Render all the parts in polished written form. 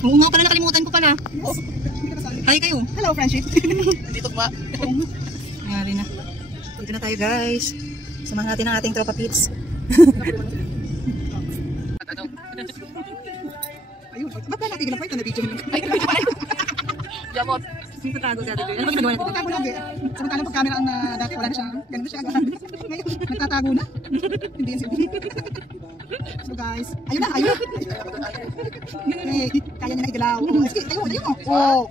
Oo nga pala, nakalimutan ko pala. Oh, Hi kayo. hello, friendship. Dito ba? Nangyari na. Dito na tayo guys. Samahan natin ang ating tropa pits. Ayun, ba't ba natin ginapoy ito na video? Ay, video pala. Jamot. Tatago sa atin. Ano ba ginagawa natin? Nagtatago lagi. Samantalang pag camera ang dati, wala na siya. Ganun na siya agad. Ngayon, nagtatago na. Hindi yan siya. So guys, ayun na, ayun. Hey, kaya niya na igalaw. Oh, sige, tayo mo. Oh.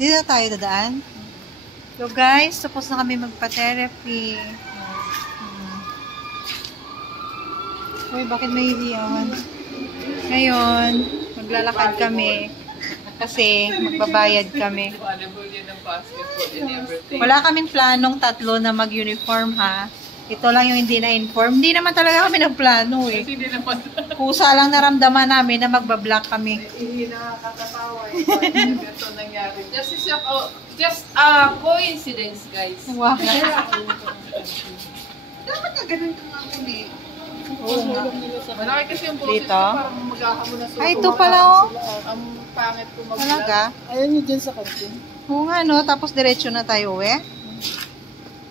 Dito tayo dadaan. So guys, tapos na kami magpa-therapy. Uy, bakit may iiyawan? Ngayon, maglalakad kami. Kasi magbabayad kami. Wala kaming planong tatlo na mag-uniform ha. Ito lang yung hindi na-inform. Hindi naman talaga kami nagplano eh. Kusa lang naramdaman namin na magbablog kami. Hindi nakakatawa eh. Ito nangyari. Just coincidence, guys. Wow. Dapat na ganun ka nga uli. Oo nga. Malaki kasi yung process Dito? ko, parang maghahamon na Ay, ito pala oh. Ang pangit ko mag-vlog. Talaga? Ayun yun dyan sa kantin. Oo nga no, tapos diretso na tayo eh.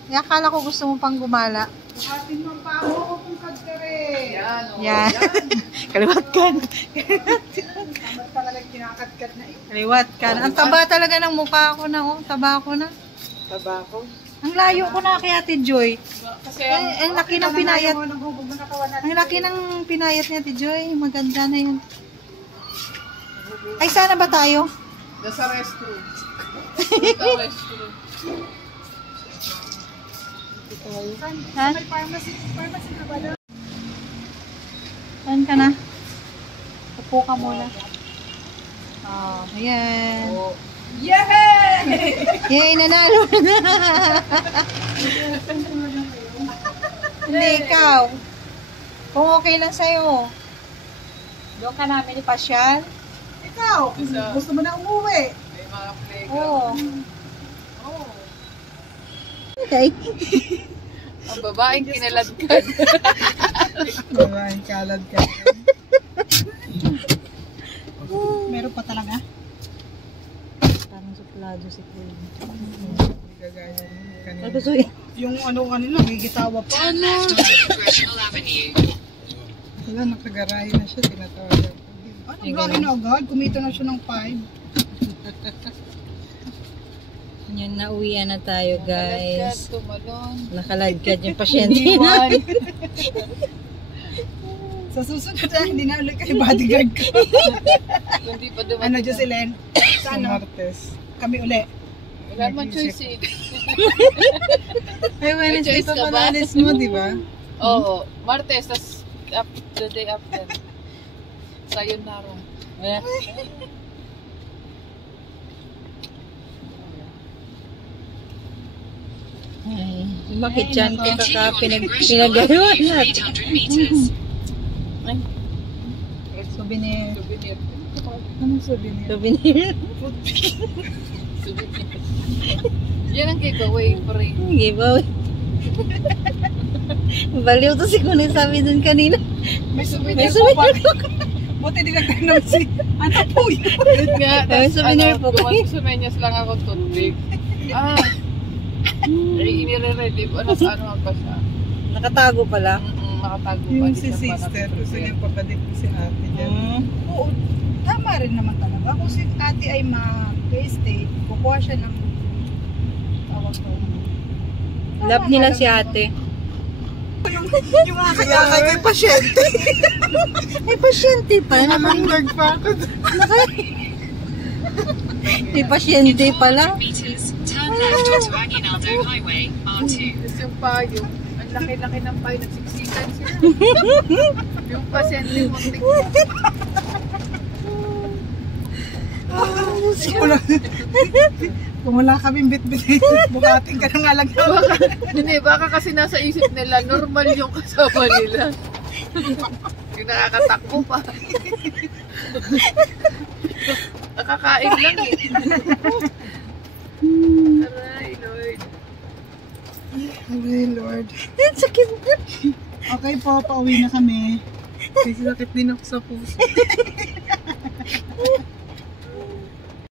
Akala ko gusto mo pang gumala. Bukatin mo pa ako kung kadkare. Yan, oh. Yan. Kaliwat kan. Tama talaga kinakadkad na eh. Kaliwat kan. Ang taba talaga ng mukha ko na oh. Taba ko na. Tabako. Ang layo ko na kay Ate Joy. Kasi Ay, ang laki ng pinayat. Naghubog ng katawan natin. Ang laki ng pinayat ni Ate Joy. Maganda na yun. Ay, sana ba tayo? nasa restroom. Nasa restroom. Ha? May pharmacy na ba doon? Saan ka na? Upo ka muna. Oh, ayan. Oh. Yay! Yay, nanalo na. Hindi, ikaw. Kung okay lang sa'yo. Doon ka namin ipasyal. Ikaw, gusto mo na umuwi. May mga playground. Oo. Oh. Okay. Ang babaeng kinaladkad. Maraming kalad ka. Meron pa talaga? Parang suplado si Queen. Gagaya kanina. Tapos, uy. Yung ano kanina, gigitawa pa. Ano? Wala, nakagaray na siya, tinatawagan. Ano, gari na agad? Kumita na siya ng 5. Yan, nauwian na tayo, guys. Tumalon. Nakaladkad yung pasyente na. Sa susunod hindi na ulit kayo bodyguard ko. Hindi pa dumating. Ano, Jocelyn? Sana Martes. kami uli. Wala naman choice eh. Ay, Wednesday Choice pa ka pala ba? alis mo, di ba? Oo. Martes, tas the day after. Sayonara. Ay, bakit dyan ka pinagagawa natin? Souvenir. Souvenir. Anong souvenir? Souvenir. Souvenir. Yan ang giveaway, pre. Giveaway. Baliw to si Kunin sabi dun kanina. May souvenir May po pa. souvenir. Buti dinagdanan si ano po yun. Yun nga. May souvenir po kayo. Dumating sa menyas lang ako toothpick. Inire-ready ko. Ano sa ano pa siya? Nakatago pala. Nakatago pa. Yung di si siya pa sister, gusto napiprint. niya papadik si ate dyan. Oo, tama rin naman talaga. Kung si ate ay ma-state, kukuha siya ng tawag ko. Love nila si ate. Yung kaya kay pasyente. May pasyente pa naman. Pa ako. May pasyente pala. meters, turn left onto Aguinaldo Highway, R2. Tapos yung payo, ang laki-laki ng payo, nagsiksikan sila. Yung pasyente mo, Kung wala kaming bit-bit, bukating ka na nga lang. Hindi, baka kasi nasa isip nila, normal yung kasama nila. Yung nakakatakbo pa. Nakakain lang eh. Aray, Lord. Aray, Lord. Sakit. Okay po, pauwi na kami. Kasi sakit din ako sa puso.